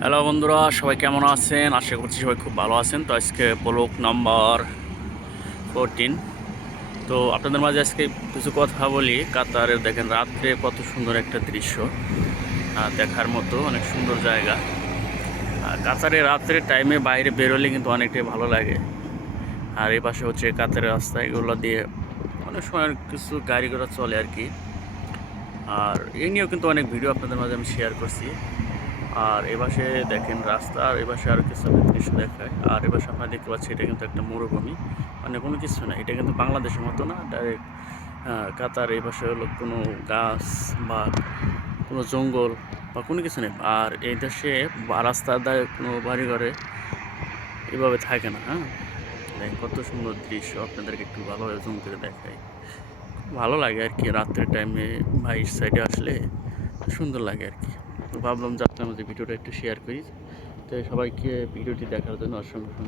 Hello বন্ধুরা, সবাই কেমন আছেন? আশা করছি সবাই খুব ভালো আছেন। তো আজকে ব্লক নাম্বার ফোরটিন তো আপনাদের মাঝে আজকে কিছু কথা বলি। কাতারের দেখেন রাত্রে কত সুন্দর একটা দৃশ্য দেখার মতো, অনেক সুন্দর জায়গা। কাতারে রাত্রে টাইমে বাইরে বেরোলে কিন্তু অনেকটাই ভালো লাগে। আর এই পাশে হচ্ছে কাতারের রাস্তা, এগুলো দিয়ে অনেক সময় কিছু গাড়ি ঘোড়া চলে আর কি। আর এই নিয়েও কিন্তু অনেক ভিডিও আপনাদের মাঝে আমি শেয়ার করছি। আর এপাশে দেখেন রাস্তা, আর এপাশে আরও কিছু দৃশ্য দেখায় আর এপাশে আপনারা দেখতে পাচ্ছি এটা কিন্তু একটা মরুভূমি। মানে কোনো কিছু না, এটা কিন্তু বাংলাদেশের মতো না ডাইরেক্ট কাতার পাশে হলো কোনো গাছ বা কোনো জঙ্গল বা কোনো কিছু নেই। আর এই দেশে রাস্তার ধারে কোনো বাড়ি ঘরে এভাবে থাকে না হ্যাঁ? কত সুন্দর দৃশ্য, আপনাদেরকে একটু ভালোভাবে জুম করে দেখাই। ভালো লাগে আর কি, রাত্রের টাইমে বাইশ সাইডে আসলে সুন্দর লাগে আর কি। তো ভাবলাম যে আপনার মধ্যে ভিডিওটা একটু শেয়ার করি তো সবাইকে ভিডিওটি দেখার জন্য অসংখ্য।